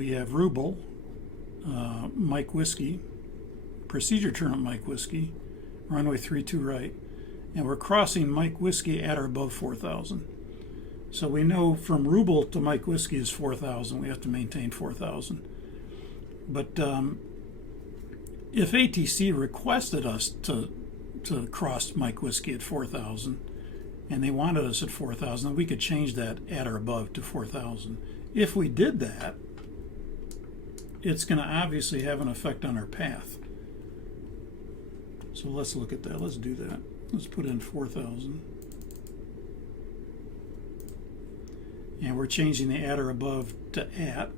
we have Ruble, Mike Whiskey, procedure turn up Mike Whiskey, runway 32 right, and we're crossing Mike Whiskey at or above 4,000. So we know from Ruble to Mike Whiskey is 4,000. We have to maintain 4,000. But if ATC requested us to cross Mike Whiskey at 4,000, and they wanted us at 4,000, then we could change that at or above to 4,000. If we did that, it's going to obviously have an effect on our path. So let's look at that. Let's do that. Let's put in 4,000. And we're changing the at or above to at.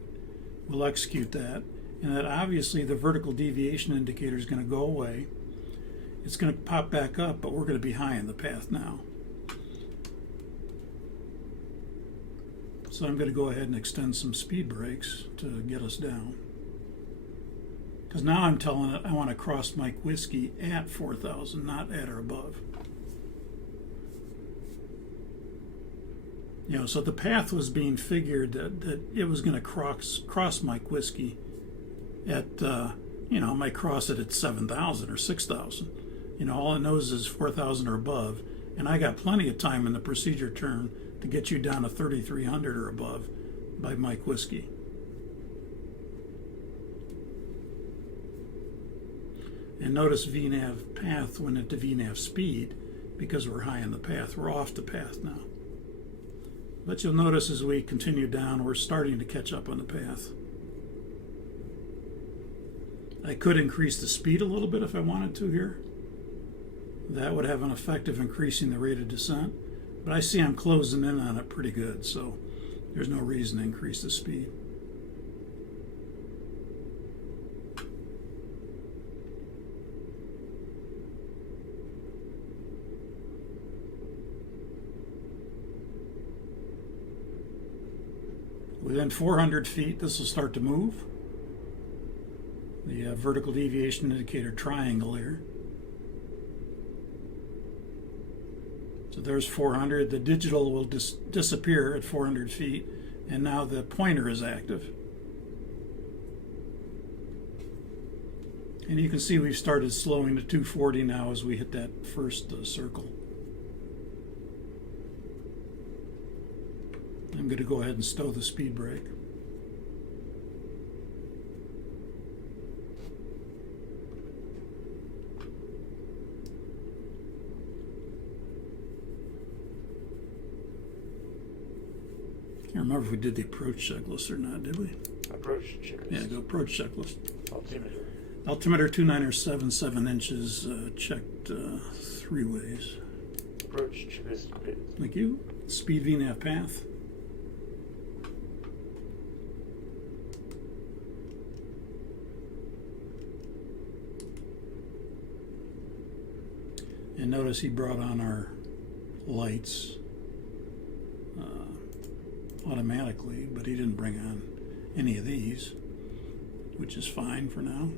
We'll execute that. And that obviously the vertical deviation indicator is going to go away. It's going to pop back up, but we're going to be high in the path now. So I'm going to go ahead and extend some speed brakes to get us down. Because now I'm telling it I want to cross Mike Whiskey at 4,000, not at or above. You know, so the path was being figured that it was going to cross Mike Whiskey at, you know, it might cross it at 7,000 or 6,000. You know, all it knows is 4,000 or above. And I got plenty of time in the procedure turn to get you down to 3,300 or above by Mike Whiskey. And notice VNAV path went into VNAV speed because we're high in the path. We're off the path now. But you'll notice as we continue down, we're starting to catch up on the path. I could increase the speed a little bit if I wanted to here. That would have an effect of increasing the rate of descent. But I see I'm closing in on it pretty good, so there's no reason to increase the speed. Within 400 feet, this will start to move. The vertical deviation indicator triangle here. So there's 400. The digital will disappear at 400 feet, and now the pointer is active. And you can see we've started slowing to 240 now as we hit that first circle. I'm going to go ahead and stow the speed brake. Can't remember if we did the approach checklist or not, did we? Approach checklist. Yeah, go approach checklist. Altimeter. Altimeter 29er 7 inches, checked 3 ways. Approach checklist complete. Thank you. Speed VNAV path. And notice he brought on our lights automatically, but he didn't bring on any of these, which is fine for now.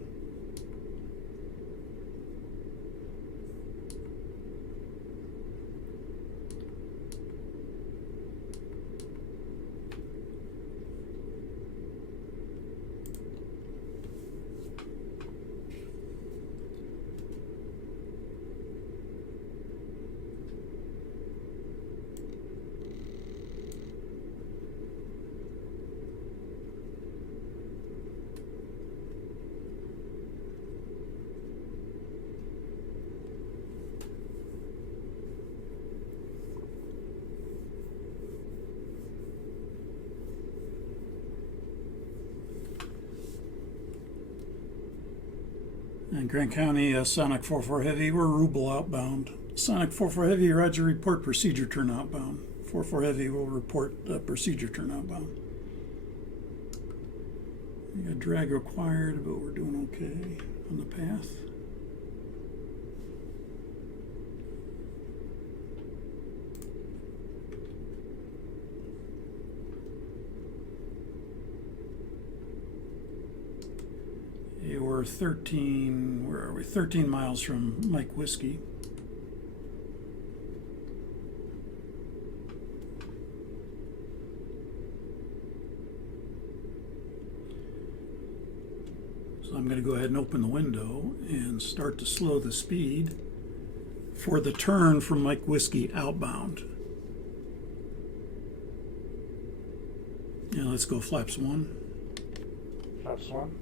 And Grant County, Sonic 44 Heavy, we're Ruble outbound. Sonic 44 Heavy, roger, report procedure turn outbound. 44 Heavy will report procedure turn outbound. We got drag required, but we're doing okay on the path. We're 13, where are we? 13 miles from Mike Whiskey. So I'm going to go ahead and open the window and start to slow the speed for the turn from Mike Whiskey outbound. And let's go flaps 1. Flaps 1.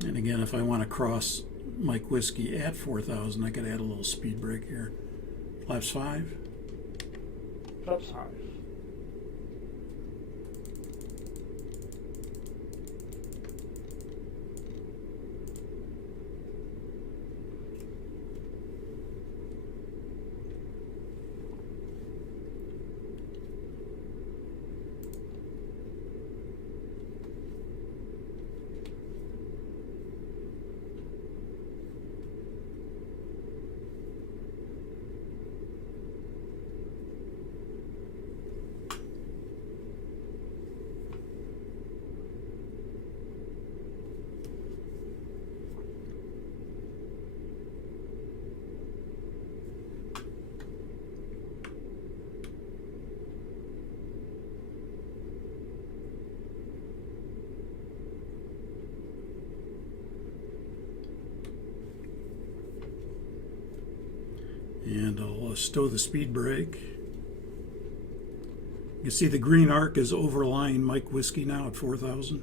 And again, if I want to cross Mike Whiskey at 4,000, I could add a little speed brake here. Flaps 5. Flaps 5. And I'll stow the speed brake. You can see the green arc is overlying Mike Whiskey now at 4,000.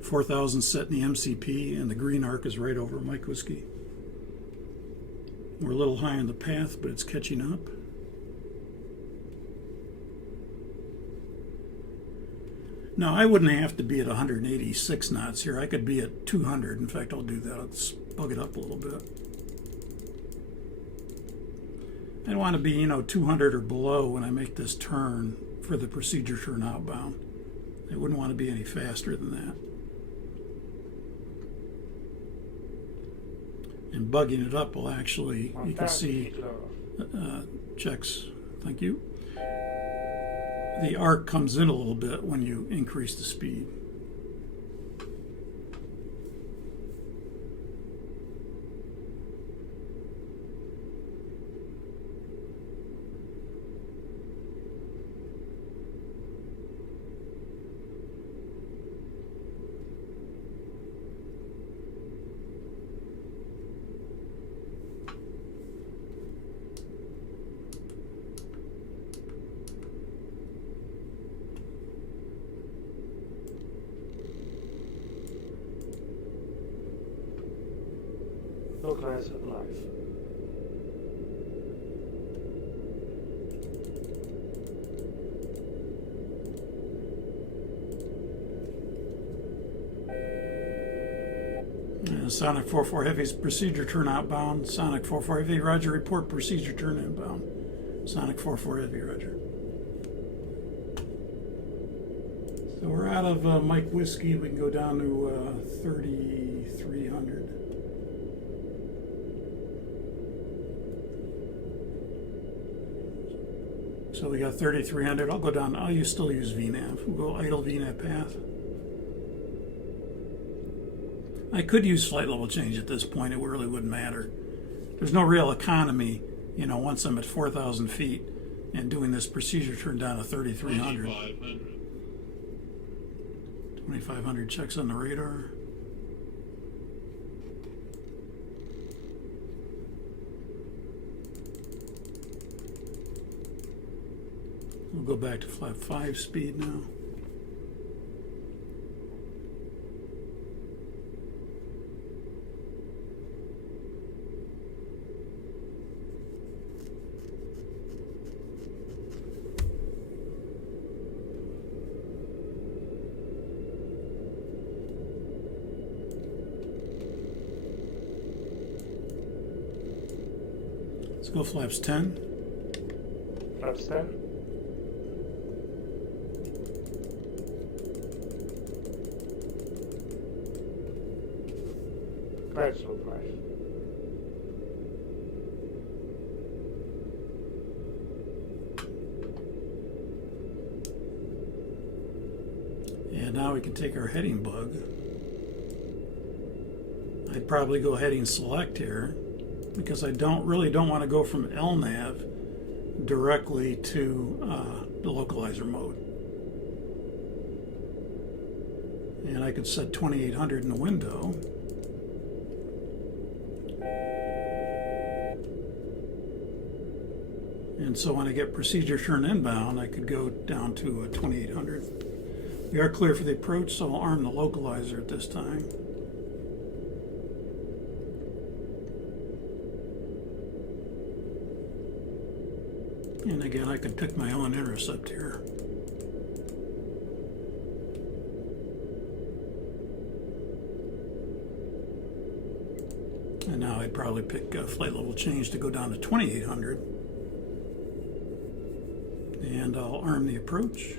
4,000 set in the MCP, and the green arc is right over Mike Whiskey. We're a little high on the path, but it's catching up. Now, I wouldn't have to be at 186 knots here. I could be at 200. In fact, I'll do that. I'll bug it up a little bit. I want to be, 200 or below when I make this turn for the procedure turn outbound. I wouldn't want to be any faster than that. And bugging it up will actually, you can see, checks, thank you. The arc comes in a little bit when you increase the speed. Localize live. Sonic 44 Heavy's procedure turn outbound. Sonic 44 Heavy, roger, report procedure turn inbound. Sonic 44 Heavy, roger. So we're out of Mike Whiskey. We can go down to 3,300. So we got 3,300. I'll go down. I'll still use VNAV. We'll go idle VNAV path. I could use flight level change at this point. It really wouldn't matter. There's no real economy, once I'm at 4,000 feet and doing this procedure turn down to 3,300. 2,500 checks on the radar. We'll go back to flap 5 speed now. Let's go flaps 10. Flaps 10. Gradual drive. And now we can take our heading bug. I'd probably go heading select here because I really don't want to go from LNAV directly to the localizer mode. And I could set 2800 in the window. And so when I get procedure turn inbound, I could go down to 2800. We are clear for the approach, so I'll arm the localizer at this time. And again, I can pick my own intercept here. And now I'd probably pick flight level change to go down to 2800. And I'll arm the approach.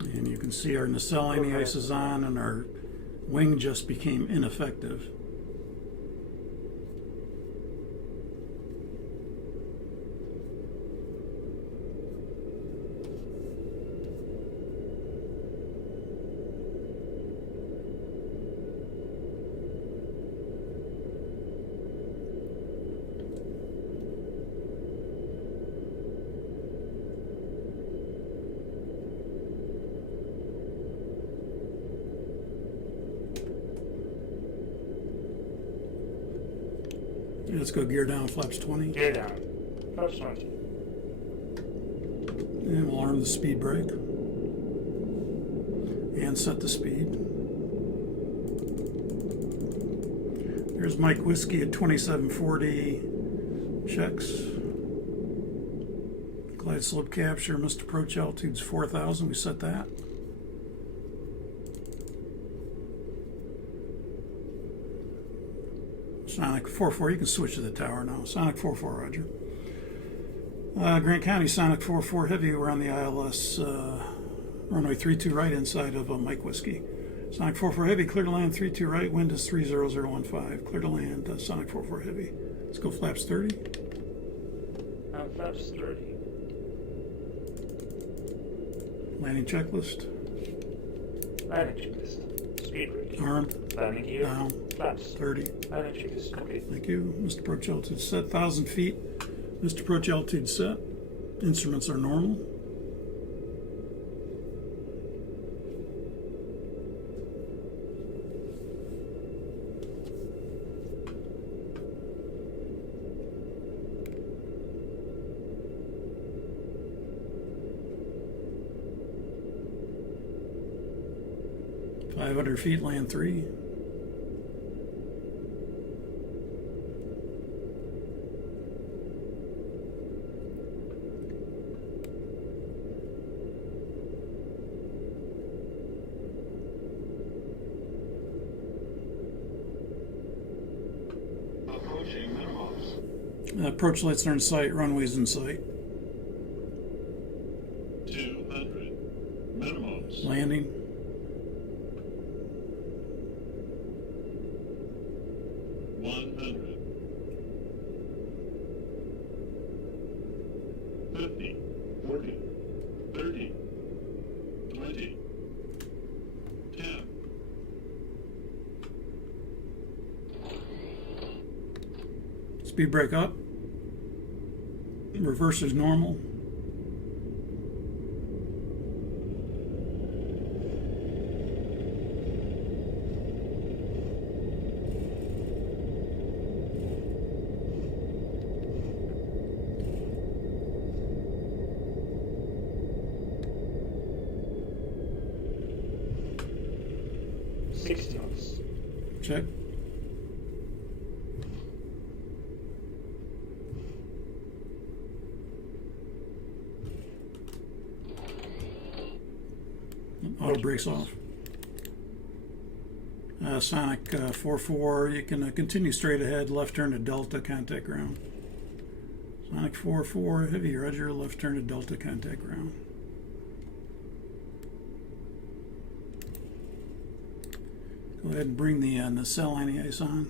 And you can see our nacelle anti-ice is on and our wing just became ineffective. Let's go gear down, flaps 20. Gear down. Flaps 20. And we'll arm the speed brake. And set the speed. There's Mike Whiskey at 2740. Checks. Glide slope capture, missed approach altitude's 4,000. We set that. Sonic 44, you can switch to the tower now. Sonic 44, roger. Grant County, Sonic 44 Heavy, we're on the ILS, runway 32 right inside of Mike Whiskey. Sonic 44 Heavy, clear to land 32 right, wind is 30015. Clear to land, Sonic 44 Heavy. Let's go flaps 30. Flaps 30. Landing checklist. Landing checklist. Speed brake. Arm. Landing gear. Down. Flaps. 30. Landing checklist complete. Thank you. Missed approach altitude set, 1,000 feet. Missed approach altitude set. Instruments are normal. .500 feet, land 3. Approach lights are in sight, runways in sight. 200. Minimums. Landing. $100. 50, 40, 30, 20, 10. Speed brake up. Reverse is normal. Check. Auto brakes off. Sonic 44, you can continue straight ahead, left turn to Delta, contact ground. Sonic 44, heavy, roger, left turn to Delta, contact ground. Go ahead and bring the nacelle anti-ice on.